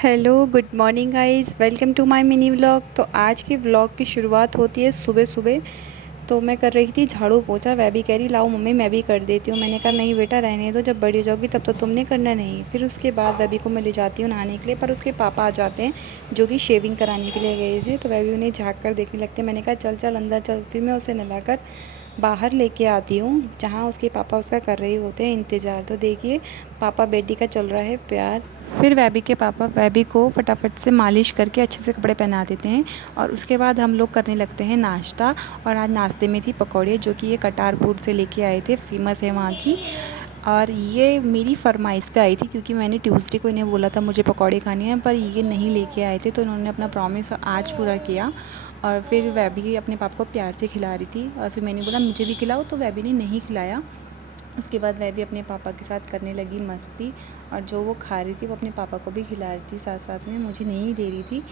Hello good morning guys, welcome to my mini vlog. तो आज के व्लॉग की शुरुआत होती है सुबह सुबह। तो मैं कर रही थी झाड़ू पोछा। वह भी कह रही लाओ मम्मी मैं भी कर देती हूँ। मैंने कहा नहीं बेटा रहने दो, जब बड़ी हो जाओगी तब तो तुमने करना नहीं। फिर उसके बाद वह को मैं ले जाती हूँ नहाने के लिए, पर उसके पापा आ जाते हैं जो कि शेविंग कराने के लिए गए थे। तो वह भी उन्हें झाँक कर देखने लगते हैं। मैंने कहा चल चल अंदर चल। फिर मैं उसे नहलाकर बाहर लेके आती हूँ जहाँ उसके पापा उसका कर रहे होते हैं इंतज़ार। तो देखिए पापा बेटी का चल रहा है प्यार। फिर वैबी के पापा वैबी को फटाफट से मालिश करके अच्छे से कपड़े पहना देते हैं और उसके बाद हम लोग करने लगते हैं नाश्ता। और आज नाश्ते में थी पकौड़े, जो कि ये कटारपुर से लेके आए थे, फेमस है वहाँ की। और ये मेरी फरमाइश पे आई थी क्योंकि मैंने ट्यूसडे को इन्हें बोला था मुझे पकौड़े खाने हैं, पर ये नहीं लेके आए थे। तो इन्होंने अपना प्रॉमिस आज पूरा किया। और फिर वह भी अपने पापा को प्यार से खिला रही थी और फिर मैंने बोला मुझे भी खिलाओ, तो वह भी ने नहीं खिलाया। उसके बाद वह भी अपने पापा के साथ करने लगी मस्ती, और जो वो खा रही थी वो अपने पापा को भी खिला रही थी साथ साथ में। मुझे नहीं दे रही थी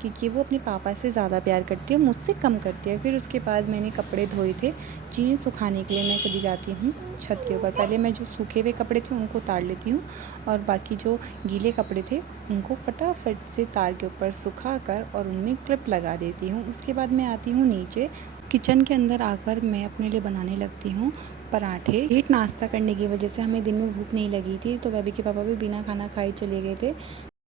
क्योंकि वो अपने पापा से ज़्यादा प्यार करती है, मुझसे कम करती है। फिर उसके बाद मैंने कपड़े धोए थे, जिन्हें सुखाने के लिए मैं चली जाती हूँ छत के ऊपर। पहले मैं जो सूखे हुए कपड़े थे उनको उतार लेती हूँ और बाकी जो गीले कपड़े थे उनको फटाफट से तार के ऊपर सुखा कर और उनमें क्लिप लगा देती हूँ। उसके बाद मैं आती हूँ नीचे किचन के अंदर। आकर मैं अपने लिए बनाने लगती हूँ पराठे। लेट नाश्ता करने की वजह से हमें दिन में भूख नहीं लगी थी, तो वैभी के पापा भी बिना खाना खाए चले गए थे।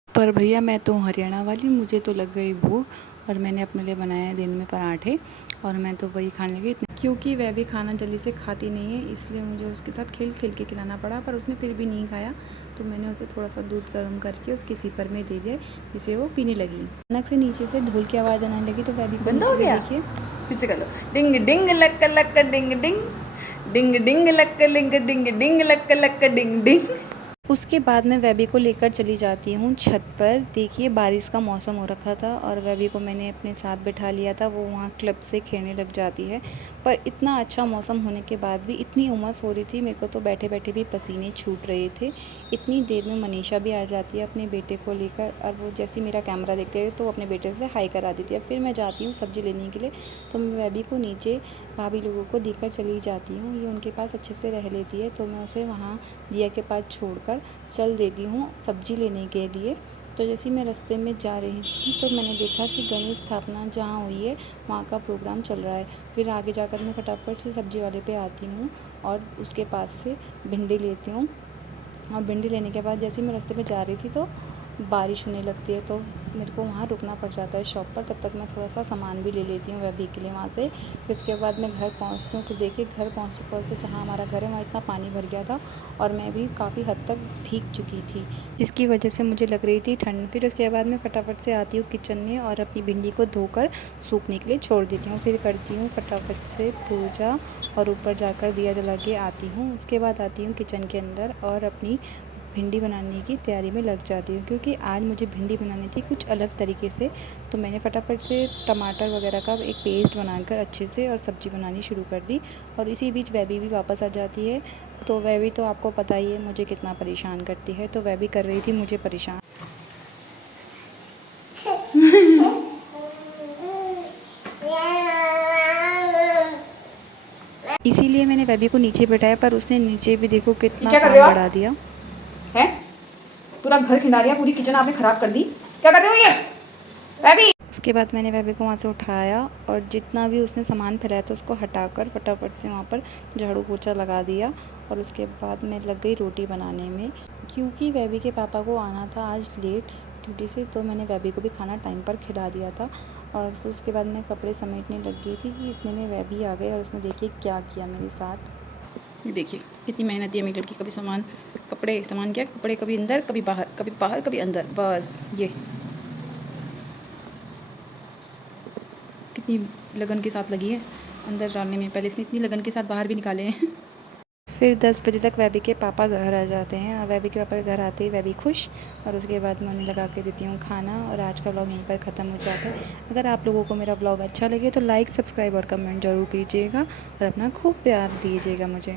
पर भैया मैं तो हरियाणा वाली, मुझे तो लग गई भूख और मैंने अपने लिए बनाया दिन में पराठे और मैं तो वही खाने लगी। क्योंकि वह भी खाना जल्दी से खाती नहीं है, इसलिए मुझे उसके साथ खेल खेल के खिलाना पड़ा। पर उसने फिर भी नहीं खाया, तो मैंने उसे थोड़ा सा दूध गर्म करके उसके सिपर में दे दिया, जिसे वो पीने लगी। अचानक से नीचे से ढोल की आवाज़ आने लगी, तो वह भी बंद हो गया। देखिए फिर से कर लो। डिंग डिंग लक लक डिंग डिंग डिंग डिंग लक लिंग डिंग डिंग लक लक डिंग डिंग। उसके बाद मैं वेबी को लेकर चली जाती हूँ छत पर। देखिए बारिश का मौसम हो रखा था और वेबी को मैंने अपने साथ बिठा लिया था। वो वहाँ क्लब से खेलने लग जाती है, पर इतना अच्छा मौसम होने के बाद भी इतनी उमस हो रही थी, मेरे को तो बैठे बैठे भी पसीने छूट रहे थे। इतनी देर में मनीषा भी आ जाती है अपने बेटे को लेकर, और वो जैसे मेरा कैमरा देखते हैं तो वो अपने बेटे से हाई करा देती है। फिर मैं जाती हूँ सब्ज़ी लेने के लिए, तो मैं वेबी को नीचे भाभी लोगों को देकर चली जाती हूँ। ये उनके पास अच्छे से रह लेती है, तो मैं उसे वहाँ दिया के पास छोड़कर चल देती हूँ सब्ज़ी लेने के लिए। तो जैसे मैं रास्ते में जा रही थी तो मैंने देखा कि गणेश स्थापना जहाँ हुई है वहाँ का प्रोग्राम चल रहा है। फिर आगे जाकर मैं फटाफट से सब्ज़ी वाले पे आती हूँ और उसके पास से भिंडी लेती हूँ। और भिंडी लेने के बाद जैसे मैं रास्ते में जा रही थी तो बारिश होने लगती है, तो मेरे को वहाँ रुकना पड़ जाता है शॉप पर। तब तक मैं थोड़ा सा सामान भी ले लेती हूँ वह के लिए वहाँ से। फिर उसके बाद मैं घर पहुँचती हूँ, तो देखिए घर पहुँचते पहुँचते जहाँ हमारा घर है वहाँ इतना पानी भर गया था और मैं भी काफ़ी हद तक भीग चुकी थी, जिसकी वजह से मुझे लग रही थी ठंड। फिर उसके बाद मैं फटाफट से आती हूँ किचन में और अपनी भिंडी को धोकर सूखने के लिए छोड़ देती हूँ। फिर करती हूँ फटाफट से पूजा और ऊपर जाकर दिया जला के आती हूँ। उसके बाद आती हूँ किचन के अंदर और अपनी भिंडी बनाने की तैयारी में लग जाती हूँ, क्योंकि आज मुझे भिंडी बनानी थी कुछ अलग तरीके से। तो मैंने फटाफट से टमाटर वगैरह का एक पेस्ट बनाकर अच्छे से और सब्ज़ी बनानी शुरू कर दी। और इसी बीच वैबी भी वापस आ जाती है। तो वैबी तो आपको पता ही है मुझे कितना परेशान करती है, तो वैबी कर रही थी मुझे परेशान। इसीलिए मैंने वैबी को नीचे बैठाया, पर उसने नीचे भी देखो कितना क्या कर रहे काम हो बढ़ा आप? दिया हैं? पूरा घर खिला रही है, पूरी किचन आपने खराब कर दी। क्या कर रहे हो ये बेबी? उसके बाद मैंने बेबी को वहाँ से उठाया और जितना भी उसने सामान फैलाया था उसको हटाकर फटाफट से वहाँ पर झाड़ू पोछा लगा दिया। और उसके बाद मैं लग गई रोटी बनाने में, क्योंकि बेबी के पापा को आना था आज लेट ड्यूटी से, तो मैंने बेबी को भी खाना टाइम पर खिला दिया था। और फिर उसके बाद मैं कपड़े समेटने लग गई थी कि इतने में बेबी आ गए और उसने देखिए क्या किया मेरे साथ। ये देखिए कितनी मेहनत है मेरी लड़की। कभी सामान कपड़े सामान क्या कपड़े कभी अंदर कभी बाहर कभी बाहर कभी अंदर, बस ये कितनी लगन के साथ लगी है अंदर डालने में। पहले इसने इतनी लगन के साथ बाहर भी निकाले हैं। फिर 10 बजे तक वैबी के पापा घर आ जाते हैं और वैबी के पापा के घर आते ही वैबी खुश। और उसके बाद मैं उन्हें लगा के देती हूँ खाना और आज का व्लॉग यहीं पर ख़त्म हो जाता है। अगर आप लोगों को मेरा व्लॉग अच्छा लगे तो लाइक सब्सक्राइब और कमेंट ज़रूर कीजिएगा और अपना खूब प्यार दीजिएगा मुझे।